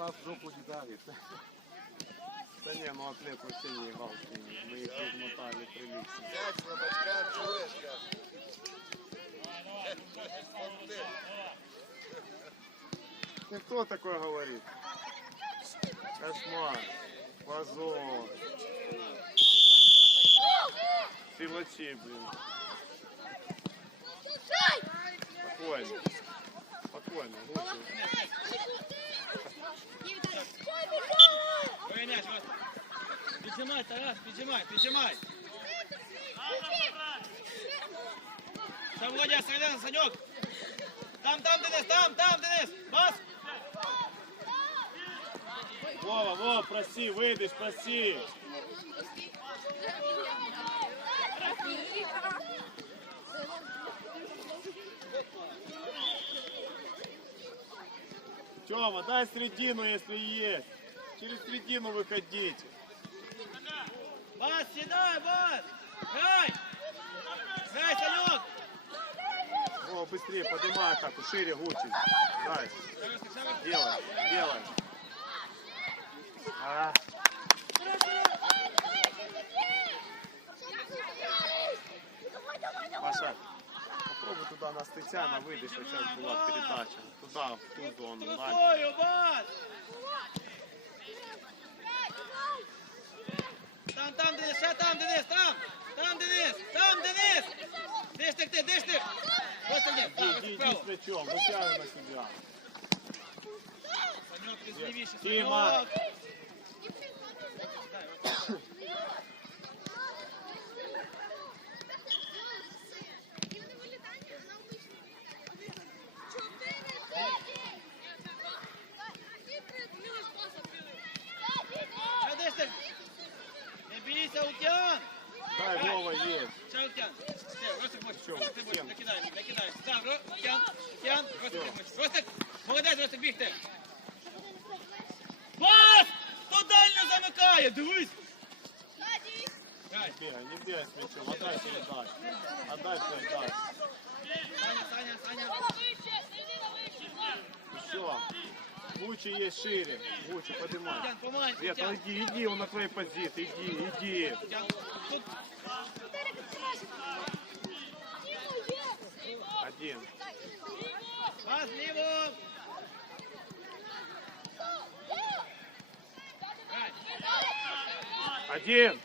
Пас в жопу давит. Та ні, ну атлет вообще не играл с ними. Мы их размотали прилично. П'ять слабачка, чуєш, я? Ну кто такое говорит? Кошмар. Позор. Силачи, блин. Спокойно. Спокойно. Лучше. Виняй, Піджимай, Тарас, піджимай, піджимай. Там Володя, середина, Саньок. Там, там, Денис, там, там, Денис. Бас. Вова, Вова, проси, выйдешь, проси. Тёма, дай середину, если есть. Через середину выходите. Бас, сідай, бас. Грай. Грай, Саньок. О, быстрее, поднимай атаку, шире, гучи. Дай, делай, делай. А, туда на Стецяна выйдешь, вот сейчас была передача. Туда, в ту зону, дай. Рукою, бас. Там, там, Денис, ще там, Денис, там. Там, Денис, там, Денис. Диш ти, ти, диш ти. Ось так, ні. Иди, иди, иди с мячом, вытягивай на себя. Саньок, ти злівіше, Тіма. Саньок. Так, Ро- Лук'ян, Лук'ян, Ростик, молодець, Ростик, бігти. Пас! Хто дальньо замикає? Дивись. Грай. Не бегай с мячом, отдай передачу. Отдай передачу. Саня, Саня, Саня. Все. Гучи есть шире. Гучи, поднимай. Нет, иди, иди, он на твоей позиции, иди, иди. Тут Один. пас ліво. Грай. Один.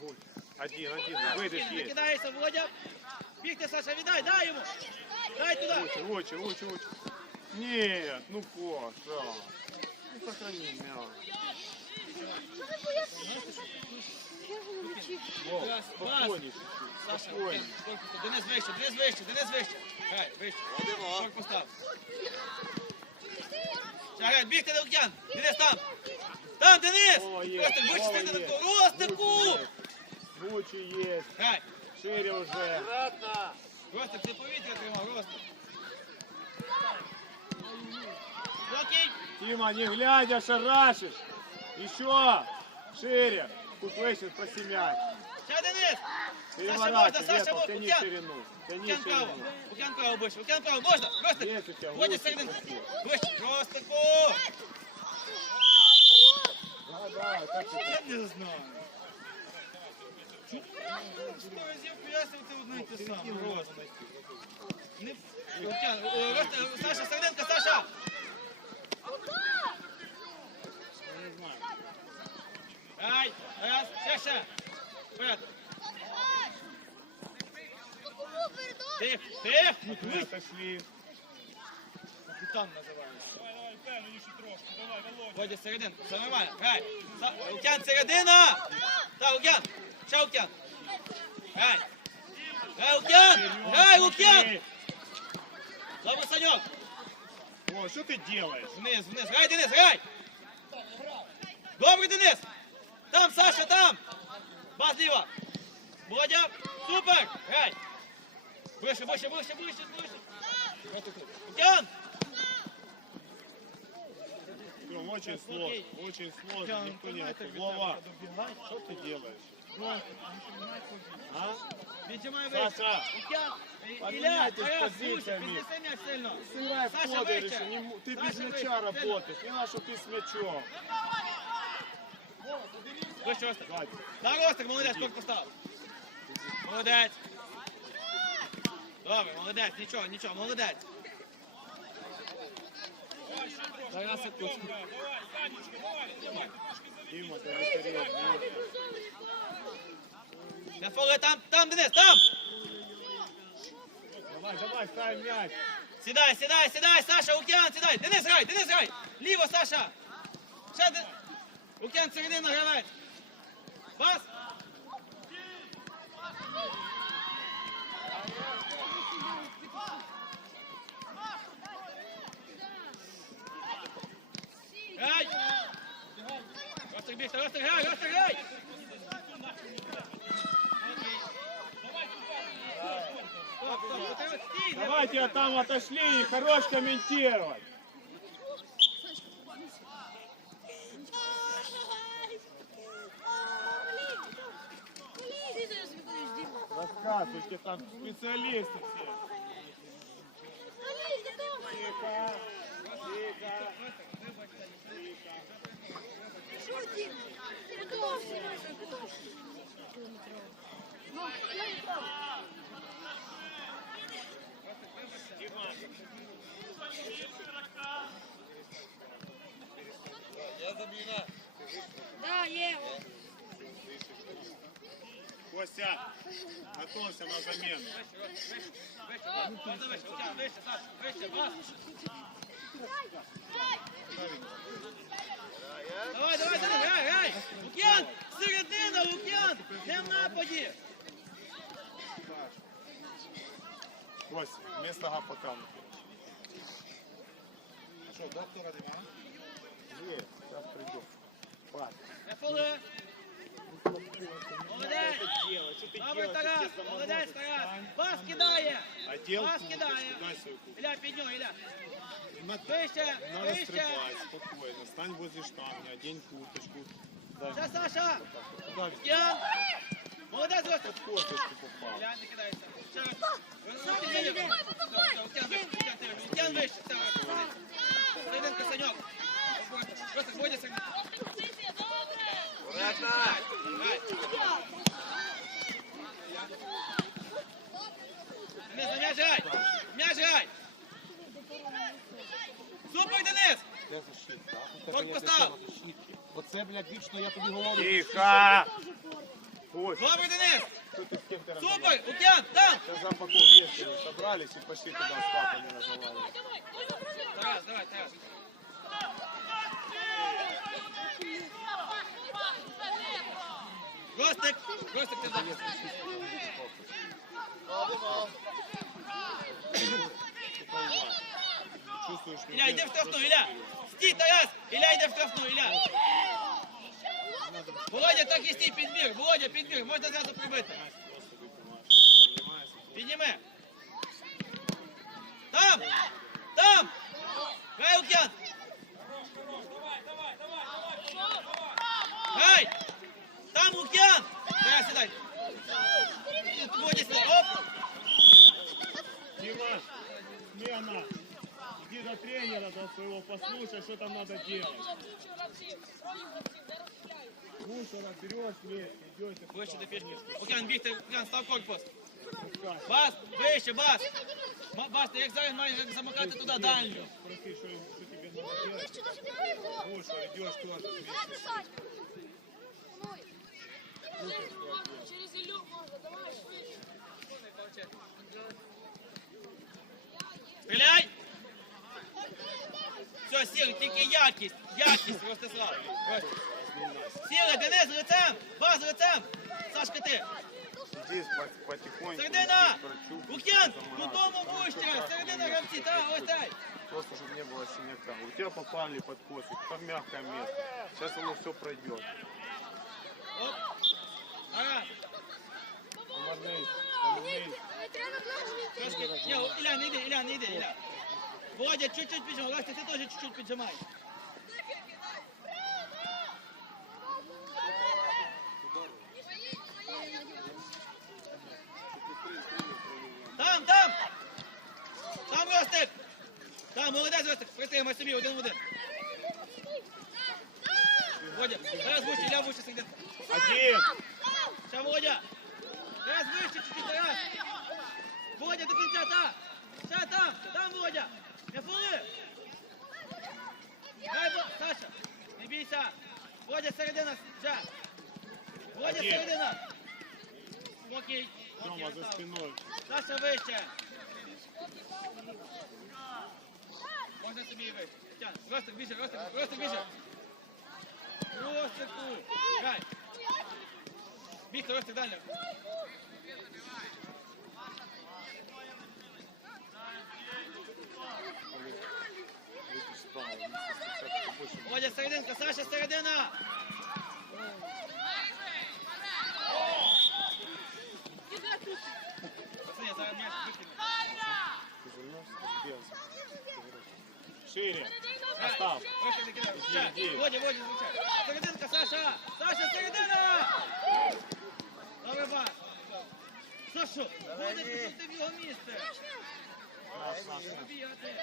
Гуч. Один, один. Выйдешь Кидай, есть. Кидаєшся, Володя. Бігти, Саша, віддай, дай йому. Дай туди. Гучи, гучи, гучи, гучи. Нет, ну Коша. Ну сохрани мяч. Саша, Денис вище, Денис вище, Денис вище. Грай, вище. Ходимо. Корпус став. Ще, грай, бігти, Лук'ян. Денис там. Там, Денис. Ростик, вище стати є. таку. Ростику. Гучи есть. Грай. Шире уже. Ростик, ти повітря тримав, Ростик. Тима, не глядя, шарашишь. Еще. Шире. Тут выше посемять. Ще, Денис. Переворачивай, Саша, Летов, тяни ширину. Тяни ширину. Лук'ян право ближче. Лук'ян право. Можна. Ростик. Есть у тебя середину. пошли. Ближче. Ростику. Да, да, ты Я не знаю. Сто разів пояснювати одне й те саме. Ростик. можно найти. Не... Лук'ян, о, Ростик, Саша, серединка, Саша. Я не знаю. Ай, раз, ще, ще. Вперед. Тих, тих. Ну, дивись. отошли. Капітан називається. Водя серединку, все нормально. Грай. Са- Лук'ян, середина. Так, Лук'ян. Ще Лук'ян. Грай. Грай, Лук'ян. Грай, Лук'ян. Добре, Саньок. О, что ты делаешь? Вниз, вниз. Грай, Денис, грай. Добре, Денис. Там, Саша, там. Бас ліва. Володя, супер. Грай. Вище, вище, вище, вище, вище. Лук'ян. Тём, очень сложно, очень сложно, никто не готов. Вова, что ты делаешь? А? Віджимай вище. Саша, Лук'ян. Ілля, Поменяйтесь Тарас, Гуся, позициями. піднеси м'яч сильно. Сыграй в Саша, подыгрыше, выше. не м- ты Саша, без выше. мяча работаешь, не надо, что ты с мячом. Вище, Ростик. Да, Ростик, молодець, корпус постав. Молодець. Добре, молодець, нічого, нічого, молодець. Тарас тут. Дима, да не. Не фоли, там, там, Денис, там! Давай, давай, ставим мяч. Сідай, сідай, сідай, Саша, Лук'ян, сідай. Денис, грай, Денис, грай. Ліво, Саша. Ще Ден... Лук'ян, середина, гравець. Пас. Грай. Ростик бігся, Ростик, грай, Ростик, грай. Стоп, стоп, стоп, стій, не Давайте там отошли и хорош комментировать. Рассказывайте, там специалисты все. Тихо, тихо. Да, є. Костя, готовься на замену. Давай, давай, давай, грай, грай. Лук'ян, середина, Лук'ян, не в нападі. Костя, вместо гапака. Що, доктора нема? Есть, сейчас придет. Пас. Не фоли. Молодець. Добре, Тарас, молодець, Тарас. Бас кидає. Одел Пас курточку, кидає. дай свою курточку. Ілля, під Ілля. Надо, Вище, надо вище. стрибать, спокойно. Стань возле штанги, одень курточку. Дай Ще, Саша. Куда ведь? Лук'ян. Молодець, Ростик. Под косточку попал. Ілля, не кидається. Ще раз. Лук'ян, Ілля. Все, Лук'ян вище, Лук'ян ти вище. Лук'ян вище, все, молодець. Серединка, Саньок. Ростик, Бодя, серединка. Аккуратно! Грай. Денис, на м'яч грай! М'яч грай! Супер, От постав. Оце, блядь, вічно я тобі говорю. Тихо! Костя, Денис! Супер! Лук'ян, там! Сейчас запахов вместе собрались и пошли туда с папами разговаривать. Тарас, давай, Тарас. Ростик! Ростик, ти захист. Чувствуешь, что Ілля, йди в штрафную, штрафну, Сти, Тарас! Иля, йде в штрафную, Иля! Володя, так і стій, підбір! Володя, підбір! Можна зразу прибити! Підніми! Там! Там! Грай, Лук'ян! Грай! Там, Лук'ян! Грай, сідай! Тут Володя сідай! Оп! Дима, смена. Иди до тренера до своего, послушай, что там надо делать. Мусора берешь вместе, идете. Вище до пішки. Лук'ян, бігти, Лук'ян, став корпус. Бас, вище, бас! Ма- Бас, ти як зараз маєш замикати туди дальню. Спроси, что, что тебе надо делать. Мусор, идешь тоже. Через Ілю можна, давай, швидше. Стріляй! Все, сіли, тільки якість, якість, Ростислав. Сіли, Денис, лицем, вас лицем. Сашка, ти. Здесь потихоньку. Середина! Бухян! Лук'ян, замораживай. додому середина гравці, так, ось так. Просто, чтобы не было синяка. У тебя попали под косик, там мягкое место. Сейчас оно все пройдет. Оп. Ага. Помогни, помогни. Трошки. Ні, Ілля, не йди, Ілля, не йди, Ілля. Володя, чуть-чуть піджимай. Ластя, ти теж чуть-чуть піджимай. Там, там! Там, молодець, Ростик, притримай собі, один в один. Володя, раз вище, Ілля вище, Сагденко. Один. Ще, Володя. Раз вище, чуть-чуть, раз. Володя, до кінця, та. Ще там, там, Володя. Не фули. Дай, Бо- Саша, не бійся. Володя, середина, ще. Водя Один. середина. Окей. Тьома за спиною. Саша вище. Можна собі і вище. Тян, Ростик, більше, Ростик, Ростик, більше. Ростику. Гай. Біг, Ростик, далі. Вийти справа. Місце побольше. Володя, серединка, Саша, середина. Пацани, я зараз м'яч викину. Повернувся, збігався. Шире. Остав. Ростик, закидай. Ще. іди. Володя, Володя, звичай. Серединка, Саша. Саша, середина. Добре, бас. Сашу, Володя, пішов ти в його місце. Наш, наш, наш. Бігати.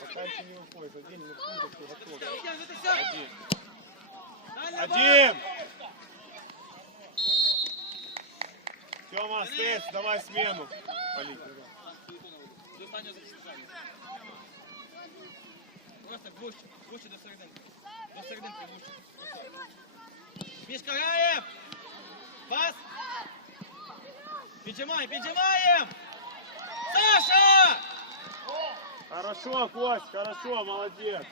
Пока еще не уходит. Один не входит, и готов. Тян, витися. Один. Далі, бас. Один. Тёма, стец, давай смену. Полить. До останнього захищання. Просто вище, вище до серединки. До серединки вище. Мішка граєм! Пас! Піджимай, піджимаєм! Саша! Хорошо, Кость, хорошо, молодец.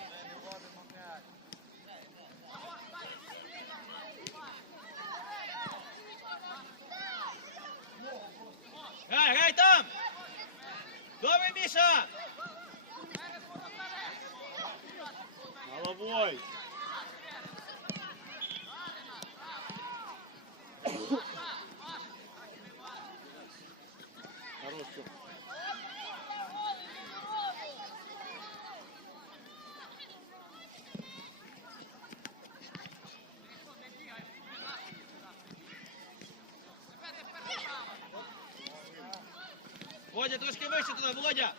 Грай, грай там! Добре, Міша! Головой. Хорош, Тём. Володя, трошки вище туди, Володя!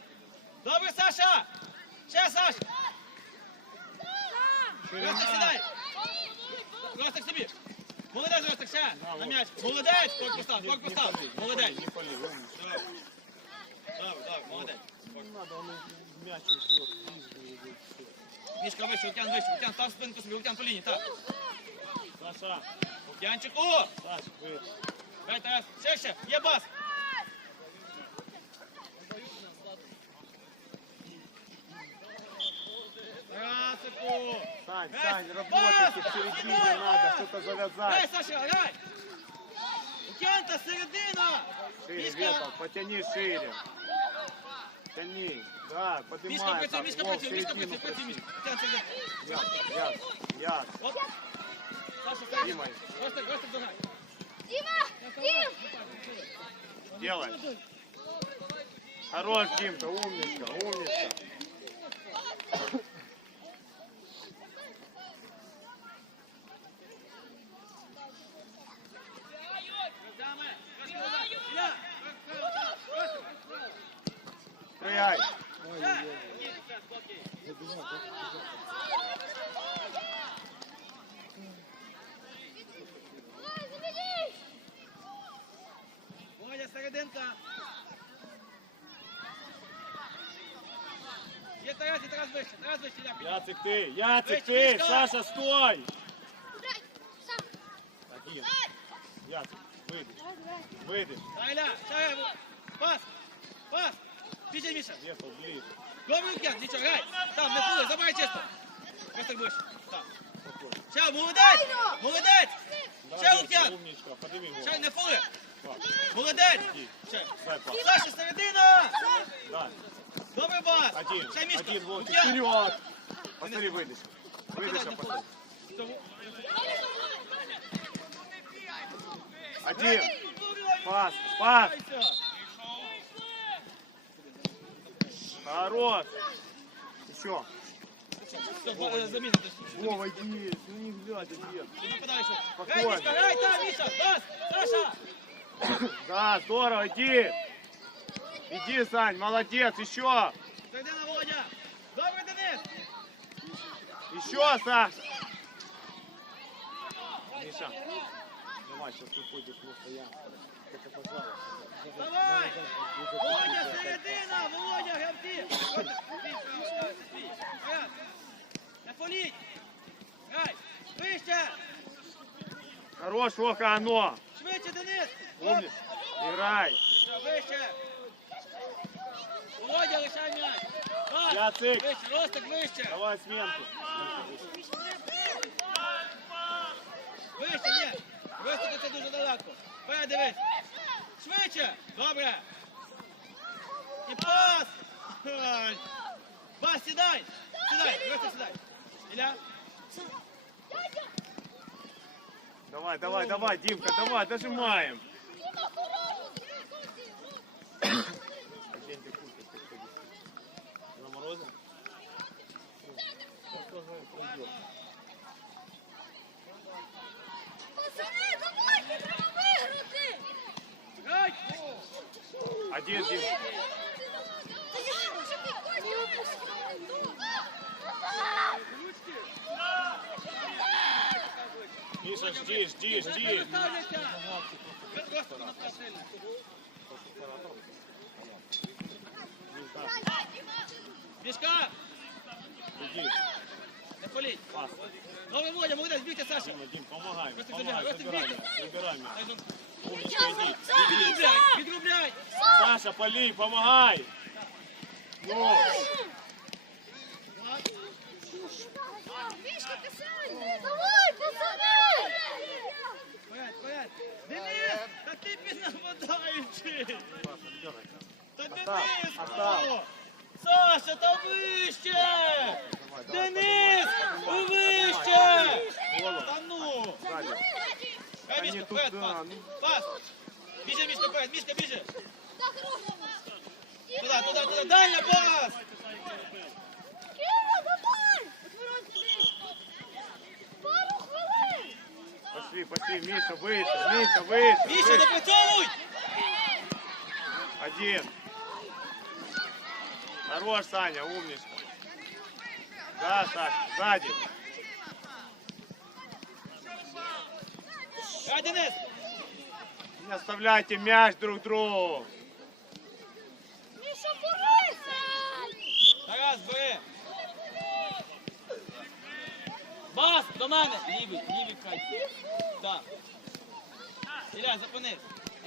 Добре, Саша! Ще, Саш! Ростик, сідай! Ростик собі! Молодець, Ростик, ще! На м'яч! Молодець! Корпус став, корпус став! Молодець! Добре, добре, молодець. Мішка вище, Лук'ян вище, Лук'ян став спинку собі, Лук'ян по лінії, так. Саша, Лук'янчик, о! Саш, вы. Дай, Тарас, ще, ще, є бас! Сань, Эй, Сань, пас! работайте в середине, Давай! надо что-то Грай, завязать. Саша, грай! Лук'ян, та середина! Шире, Мишка! Ветов, потяни шире. Тяни, да, Мішка поднимай працює, так, мішка Вов, працює, мішка середину працює, працює, проси. мішка. Лук'ян, середина. Яс, яс, яс. Оп! Саша, середина. Димай. Ростик, Ростик, дограй. Делай. Хорош, Димка, умничка, умничка. Руками, трошки назад. Ілля! Прыгай. Ще! Ні, все, спокій. Володя, серединка. Є Тарас, і Тарас вище, Тарас вище, Ілля. підійди. Яцик ты, Яцик Вище, ты, Мишка. Саша, стой. Один. Яцик, выйди, выйди. Дай, Ілля, ще, пас, пас. Біжи, Міша. Ехал ближе. Добре, Лук'ян, нічого, грай. Там, не пули, забирай чисто. Ось так вище. Так. Ще, молодець, молодець. Ще, Давай, Лук'ян. Умничка, подними голову. Ще, не пули. Пап, Молодець. Ще. Дай пас. Саша, середина. Да. Добре, бас. Один, Ще, Мішка. один, вот, Лук'ян. вперед. Посмотри, выйдешь. Кидай, Выдышь, не а пули. потом. Тому- Один. Пас, пас. Хорош. Еще. Все, ба- заміна. Вова, иди. Ну не глядя, нет. Іди подальше. Спокійно. Грай, Мішка, грай, там, Міша, бас, Саша. Да, здорово, иди. Иди, Сань, молодец, еще. Середина, Володя. Добре, Денис. Еще, Саша. Миша, давай, сейчас выходишь на стоянку. Давай. Володя, середина. Володя, гравці. Не політь. Грай. Вище. Хорош, Воха, оно. Швидше, Денис. Оп. Играй. Вище. Володя, лишай м'яч. Вище, Ростик, вище. Давай сменку. Вище, ні. Ростик, це дуже далеко. Вперед, дивись. Швидше. Добре. І пас. Ай. Пас, сідай. Сідай, Ростик, сідай. Ілля. Давай, давай, давай, Димка, давай, дожимаем. Один, Дим. Миша, жди, жди, жди. Ставляться. Ростик, на сильно. Мішка. Иди. Політь. Пас. Добре, Володя, молодець, бійте, Саша. Дим, помогай, помогай, забирай, забирай, забирай меня. Ну, Відрубляй, відрубляй. Саша, поли, помогай. Ну, Давай, пацани! Порядь, порядь. Денис, та ти піднападаючий. Та Остап, Денис, Саша, та вище! Денис, вище! голову. Та ну! Сзади. Хай Та Мішка, не вперед, туди, пас! ну. Пас! Біжи, Мішка, вперед, Мішка, біжи! Туди, туди, туди, дальня пас! Кіра, давай! Пару хвилин! Пошли, пошли, Миша, выше, Миша, выше. Міша, выше. допрацьовуй! Один. Хорош, Саня, умничка. Да, Саш, сзади. Денис! Не оставляйте мяч друг другу. Міша, борися! Тарас, бери! Бас, до мене! Лівий, лівий край. Так. Ілля, зупинись.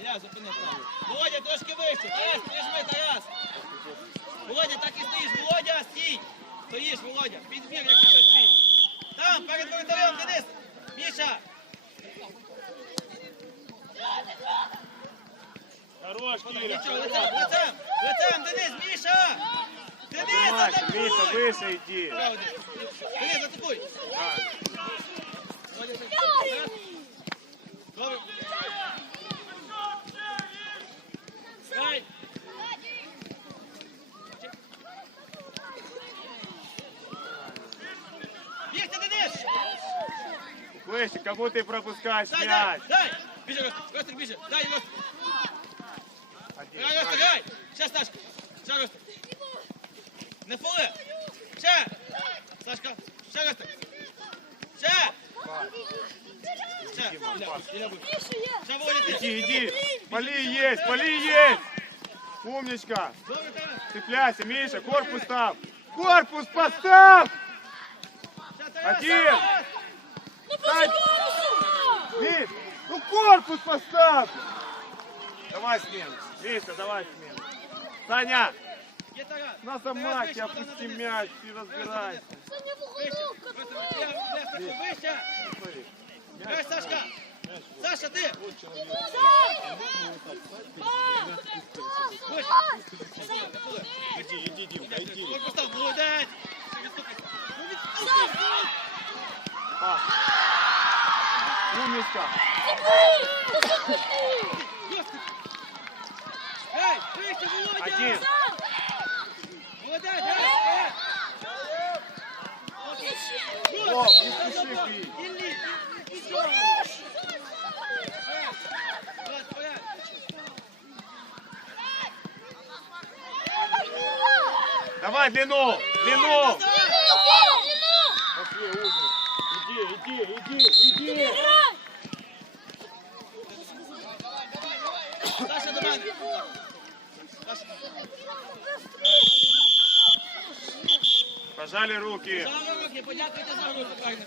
Ілля, зупинись. так. Володя, трошки вище. Тарас, прижми, Тарас. Володя, так і стоїш. Володя, стій. Стоїш, Володя. Підбір, як ти свій. Там, перед воротарем, Денис. Міша. Хорош, Киря. Нічого, лицем, лицем. Лицем, Денис, Міша. Денис, атакуй. Миша, выше иди. Ще один. Денис, атакуй. Да. Добре. Грай. Бігти, Денис! Выше, как будто ты пропускаешь Дай, дай, мяч. дай! Біжи, Ростик, Ростик, біжи. Дай, Ростик. Один, Грай, Ростик, Саня. грай! Ще, Сашка. Ще, Ростик. Не поли. Ще. Сашка. Ще, Ростик. Ще. Ще. Дима, Іля, пас. Іля, будь. Міша є! Ще, Володя, ти. Иди, иди. Поли есть, поли есть. Умничка. Добре, Тарас. Цепляйся, Миша, корпус став. Корпус поставь. Ще, Тарас. Один. Тарас. Ну Дай. почему? Миш, ну корпус поставь. Давай смену. Миша, давай смену. Саня, Є Тарас. на Тарас, замахе вище, туди, опусти на Денис. мяч и разбирайся. Саня Вище. вуголовка, Ростик, Іля, Іля, Сашко, вище. Смотри. Грай, Сашка. Саша, ти. Вище. Иди, иди, Димка, иди. Корпус там, молодець. Ще відступайся. Ну, відступайся. Пас. Умничка. Ей, вище, Володя! Один. Молодець, ей, вперед! Не спеши бить. Іллі, нічого! Вперед, вперед! Давай длину, длину. Длину! Пошли, Иди, иди, иди, иди! Пожали руки! Пожали руки!